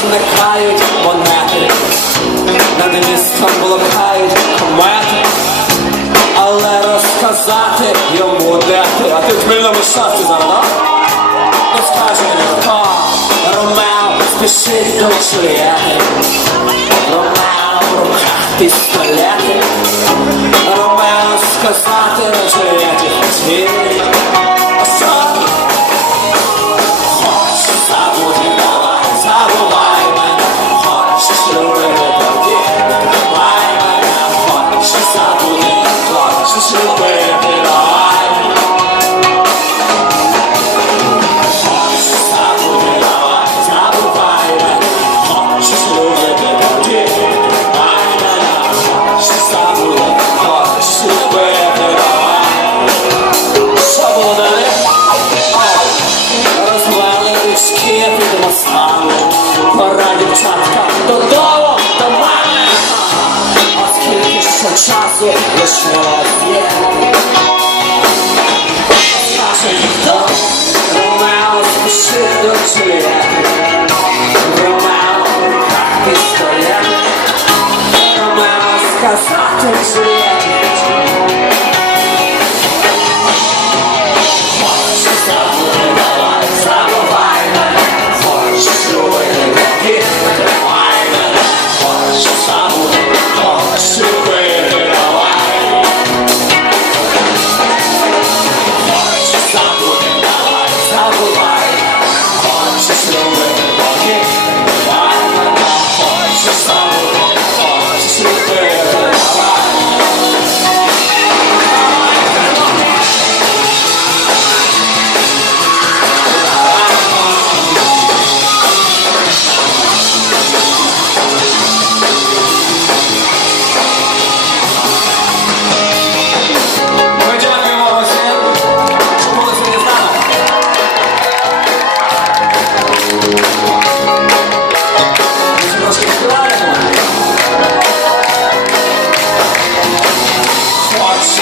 Зникають монети, над містом блукають комети, але розказати йому де ти, а ти в хвильному щасті не скаже ніхто, Ромео спішить до Джульєти, Ромео в руках пістолети, Ромео сказати на Джульєті So wait. cyklu szłowia Naszych dom Romał skrzydło czyja Romał kapie stoja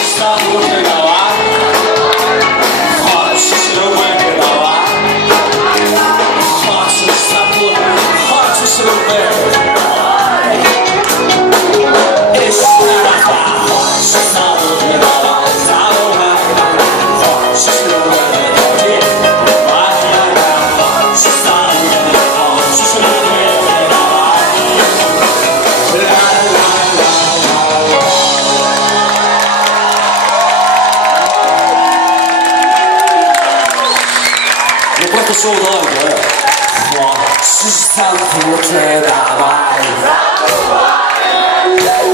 Está muito legal. と衝動でもう資産と手だわい。